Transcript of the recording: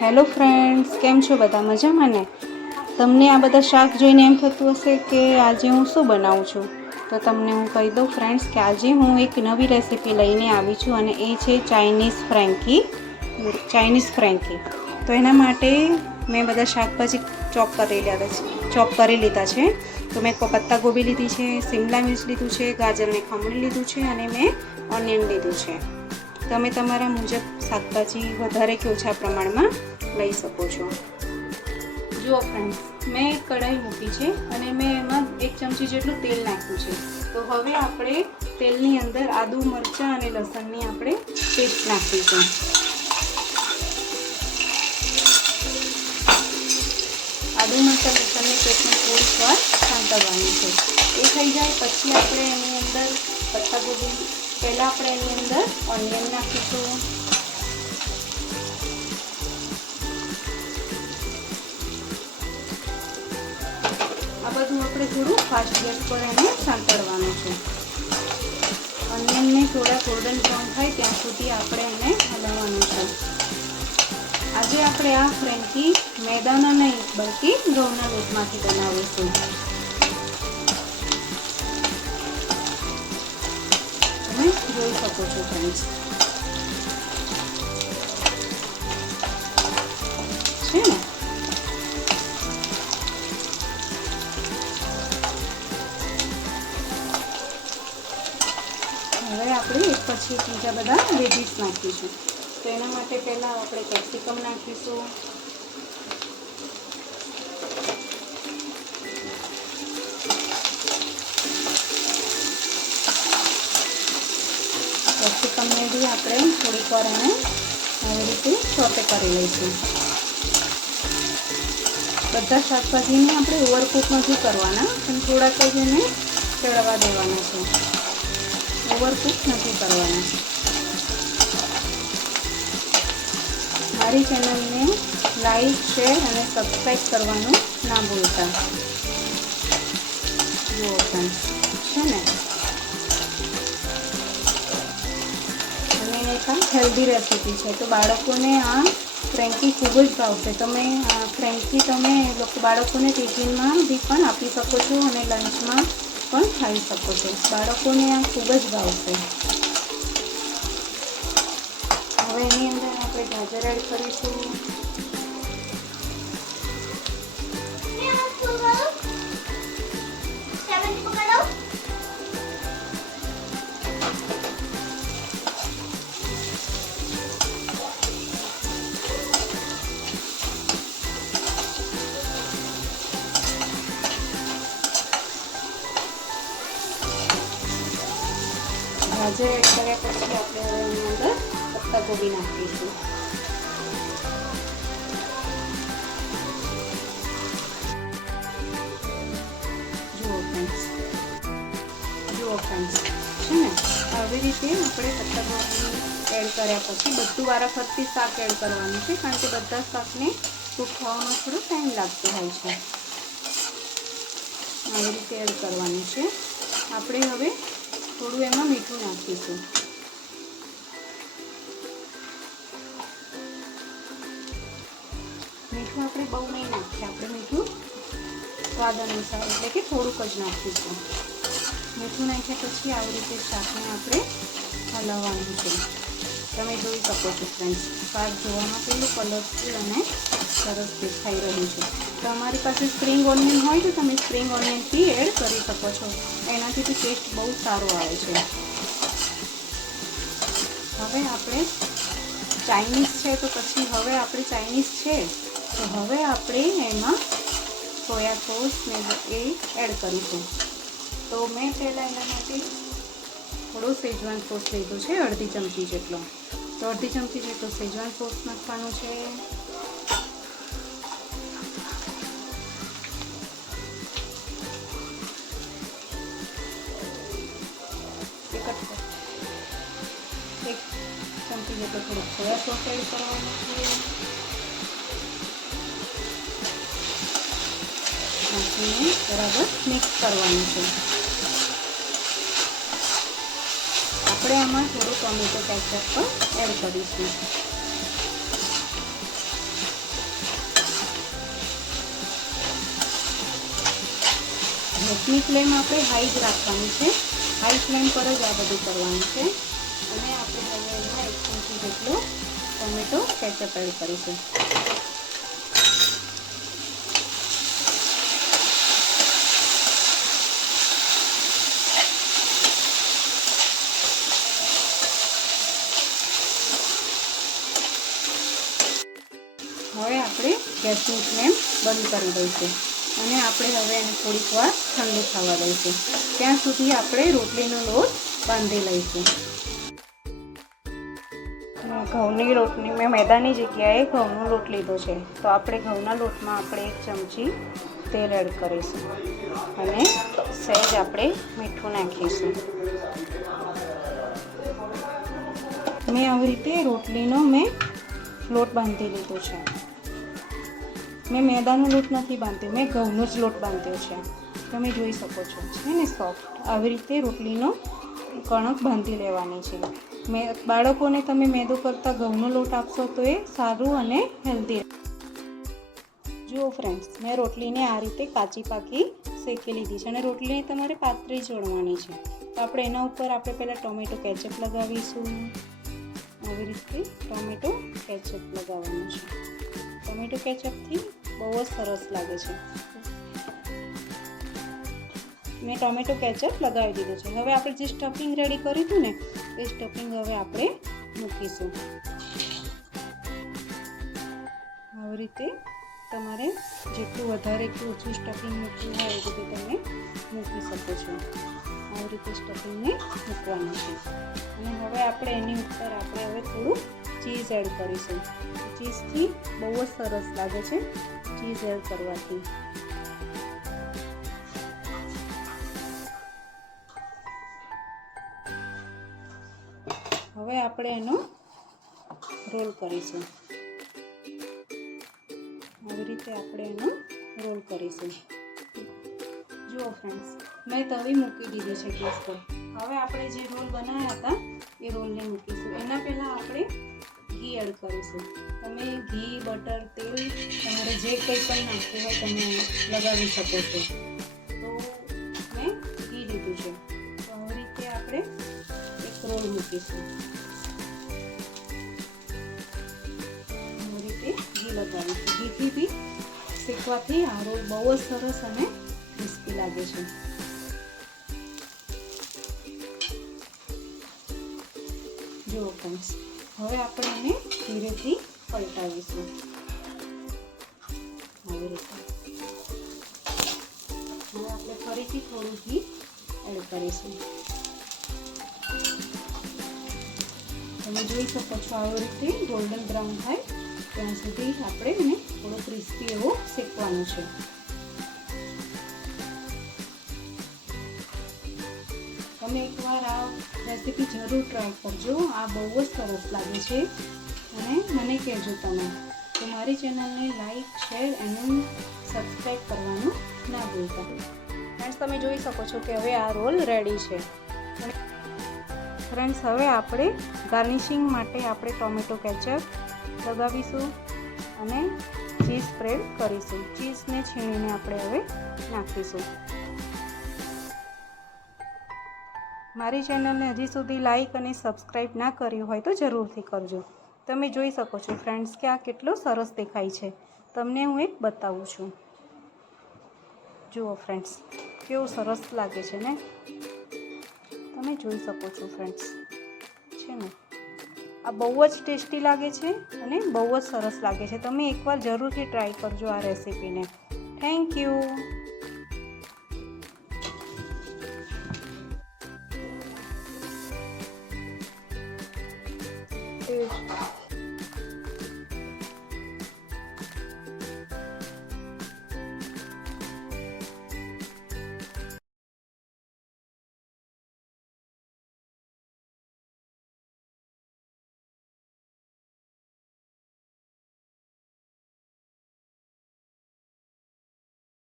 Hello friends, કેમ છો બધા? મજામાં ને? તમને આ બધા શાક જોઈને એમ થતું હશે કે આજે હું શું બનાવું છું. તો તમને હું કહી દઉં ફ્રેન્ડ્સ કે આજે હું એક નવી રેસીપી લઈને આવી છું અને એ છે ચાઇનીઝ ફ્રેન્કી. તો એના માટે મેં બધા શાકભાજી ચોપ કરી લીધા છે. તો મેં પત્તા ગોબી લીધી છે, શિમલા મિર્ચ લીધું છે, ગાજરને ખમણી લીધું છે અને મેં ઓનિયન લીધું છે. તમે તમારા મુજબ શાકભાજી વધારે કે ઓછા પ્રમાણમાં લઈ શકો છો. જુઓ ફ્રેન્ડ્સ, મેં એક કઢાઈ મૂકી છે અને મેં એમાં 1 ચમચી જેટલું તેલ નાખ્યું છે. તો હવે આપણે તેલની અંદર આદુ, મરચાં અને લસણની આપણે પેસ્ટ નાખીશું. આદુ, મરચાં, લસણની પેસ્ટને થોડીક વાર સાંતળવાની છે. એ થઈ જાય પછી આપણે એની અંદર પત્તાગોબી, પહેલાં આપણે એની અંદર ઓનિયન નાખીશું. આ બધું આપણે થોડું ફાસ્ટ ગેસ પર એને સાંતળવાનું છે. ઓનિયનને થોડા ગોલ્ડન બ્રાઉન થાય ત્યાં સુધી આપણે એને હલાવવાનું છે. આજે આપણે આ ફ્રેન્કી મેદાના નહીં બલ્કિ ઘઉંના લોટમાંથી બનાવીશું. તમે જોઈ શકો છો ફ્રેન્ડ્સ, છે ને? હવે આપણે એક પછી એક બીજા બધા વેજીસ નાખીશું. તો એના માટે પહેલાં આપણે કેપ્સિકમ નાખીશું. કેપ્સિકમને બી આપણે થોડીક વાર એને આવી રીતે સોટે કરી લઈશું. બધા શાકભાજીને આપણે ઓવરકુક નથી કરવાના, પણ થોડાક જ એને ચડવા દેવાના છે. ઓવરકુક નથી કરવાના. મારી ચેનલને લાઈક, શેર અને સબસ્ક્રાઈબ કરવાનું ના ભૂલતા. જુઓ ફ્રેન્ડ્સ, છે ને? અને એક આ હેલ્ધી રેસીપી છે, તો બાળકોને આ ફ્રેન્કી ખૂબ જ ભાવશે. તમે આ ફ્રેન્કી બાળકોને ટિફિનમાં બી પણ આપી શકો છો અને લંચમાં પણ ખાઈ શકો છો. બાળકોને આ ખૂબ જ ભાવશે. હવે એની અંદર આપણે ગાજર એડ કરીશું. ગાજર એડ કર્યા પછી આપણે હવે એની અંદર પત્તાગોબી નાખીશું. જુઓ ફ્રેન્ડ્સ, છે ને? આવી રીતે આપણે પત્તાગોબી એડ કર્યા પછી બધું વારાફરતી શાક એડ કરવાનું છે, કારણ કે બધા શાકને કૂક થવામાં થોડો ટાઈમ લાગતો હોય છે. આવી રીતે એડ કરવાનું છે. આપણે હવે થોડું એમાં મીઠું નાખીશું. મીઠું આપણે બહુ નહીં નાખીએ, આપણે મીઠું સ્વાદ અનુસાર એટલે કે થોડુંક જ નાખીશું. મીઠું નાખ્યા પછી આવી રીતે શાકને આપણે હલાવવાનું છે. તમે જોઈ શકો છો ફ્રેન્ડ્સ, શાક જોવામાં કેટલું કલરફુલ અને સરસ દેખાઈ રહ્યું છે. તમારી પાસે સ્પ્રિંગ ઓનિયન હોય તો તમે સ્પ્રિંગ ઓનિયનથી એડ કરી શકો છો. એનાથી બી ટેસ્ટ બહુ સારો આવે છે. હવે આપણે ચાઇનીઝ છે તો પછી હવે આપણે ચાઇનીઝ છે તો હવે આપણે એમાં સોયા સોસ ને એ એડ કરીશું. તો મેં પહેલાં એના માટે થોડો સેજવાન સોસ લીધો છે, અડધી ચમચી જેટલો. તો અડધી ચમચી જેટલો સેજવાન સોસ નાખવાનો છે. એક ચમચી જેટલો થોડોક સોયા સોસ એડ કરવાનો છે. નાખીને બરાબર મિક્સ કરવાનું છે. આપણે આમાં થોડું ટોમેટો કેચઅપ પણ એડ કરીશું. ગેસની ફ્લેમ આપણે હાઈ જ રાખવાની છે, હાઈ ફ્લેમ પર જ આ બધું કરવાનું છે. અને આપણે હવે એમાં 1 ચમચી જેટલો ટોમેટો કેચઅપ એડ કરીશું. હવે આપણે ગેસની ફ્લેમ બંધ કરી દઈશું અને આપણે હવે એને થોડીક વાર ઠંડુ થવા દઈશું. ત્યાં સુધી આપણે રોટલીનો લોટ બાંધી લઈશું. ઘઉંની રોટલી મેં મેદાની જગ્યાએ ઘઉંનો લોટ લીધો છે, તો આપણે ઘઉંના લોટમાં આપણે 1 ચમચી તેલ એડ કરીશું અને સહેજ આપણે મીઠું નાખીશું. મેં આવી રીતે રોટલીનો લોટ બાંધી લીધો છે. મેં મેદાનો લોટ નથી બાંધ્યો, મેં ઘઉંનો જ લોટ બાંધ્યો છે. તમે જોઈ શકો છો, છે ને સોફ્ટ. આવી રીતે રોટલીનો કણક બાંધી લેવાની છે. બાળકોને તમે મેદો કરતાં ઘઉંનો લોટ આપશો તો એ સારું અને હેલ્ધી. જુઓ ફ્રેન્ડ્સ, મેં રોટલીને આ રીતે કાચી પાકી શેકી લીધી છે અને રોટલીને તમારે પાતળી જોડવાની છે. તો આપણે એના ઉપર આપણે પહેલાં ટોમેટો કેચઅપ લગાવીશું. આવી રીતે ટોમેટો કેચઅપ લગાવવાનું છે. ટોમેટો કેચઅપથી બહુ જ સરસ લાગે છે. મેં ટોમેટો કેચઅપ લગાવી દીધો છે. હવે આપણે જે સ્ટફિંગ રેડી કર્યું હતું ને, એ સ્ટફિંગ હવે આપણે મૂકીશું. આવી રીતે તમારે જેટલું વધારે કે ઓછું સ્ટફિંગ મૂકવું હોય એ રીતે તમે મૂકી શકો છો. આવી રીતે સ્ટફિંગને મૂકવાનું છે. અને હવે આપણે એની ઉપર આપણે હવે થોડું ચીઝ એડ કરીશું. ચીઝથી બહુ જ સરસ લાગે છે ચીઝ એડ કરવાથી. હવે આપણે એનો રોલ કરીશું. આવી રીતે આપણે એનો રોલ કરીશું. જુઓ ફ્રેન્ડ્સ, મેં તવી મૂકી દીધી છે ગેસ પર. હવે આપણે જે રોલ બનાવ્યા હતા એ રોલને મૂકીશું. એના પહેલાં આપણે ઘી એડ કરીશું. તમે ઘી, બટર, તેલ તમારે જે કંઈ પણ નાખવું હોય તમે લગાવી શકો છો. તો મેં ઘી લીધું છે. તો આવી રીતે આપણે એક રોલ મૂકીશું. આવી રીતે ઘી લગાવીશું. ઘીથી બી શેકવાથી આ રોલ બહુ જ સરસ અને ક્રિસ્પી લાગે છે. જુઓ ફ્રેન્ડ્સ, હવે આપણે એને ધીરેથી પલટાવીશું. આવી રીતે હવે આપણે ફરીથી થોડું ઘી એડ કરીશું. તમે જોઈ શકો છો આવી રીતે ગોલ્ડન બ્રાઉન થાય ત્યાં સુધી આપણે એને થોડો ક્રિસ્પી એવો શેકવાનું છે. તમે એકવાર આ રેસીપી જરૂર ટ્રાય કરજો. આ બહુ જ સરસ લાગે છે અને મને કહેજો તમે. તો મારી ચેનલને લાઈક, શેર અને સબસ્ક્રાઈબ કરવાનું ના ભૂલતા. ફ્રેન્ડ્સ, તમે જોઈ શકો છો કે હવે આ રોલ રેડી છે. ફ્રેન્ડ્સ, હવે આપણે ગાર્નિશિંગ માટે આપણે ટોમેટો કેચઅપ લગાવીશું અને ચીઝ સ્પ્રેડ કરીશું. ચીઝને છીણીને આપણે હવે નાખીશું. મારી ચેનલને હજી સુધી લાઈક અને સબસ્ક્રાઈબ ના કર્યું હોય તો જરૂરથી કરજો. તમે જોઈ શકો છો ફ્રેન્ડ્સ કે આ કેટલો સરસ દેખાય છે. તમને હું એક બતાવું છું. જુઓ ફ્રેન્ડ્સ, કેવું સરસ લાગે છે ને. તમે જોઈ શકો છો ફ્રેન્ડ્સ, છે ને આ બહુ જ ટેસ્ટી લાગે છે અને બહુ જ સરસ લાગે છે. તમે એકવાર જરૂરથી ટ્રાય કરજો આ રેસીપીને. Thank you.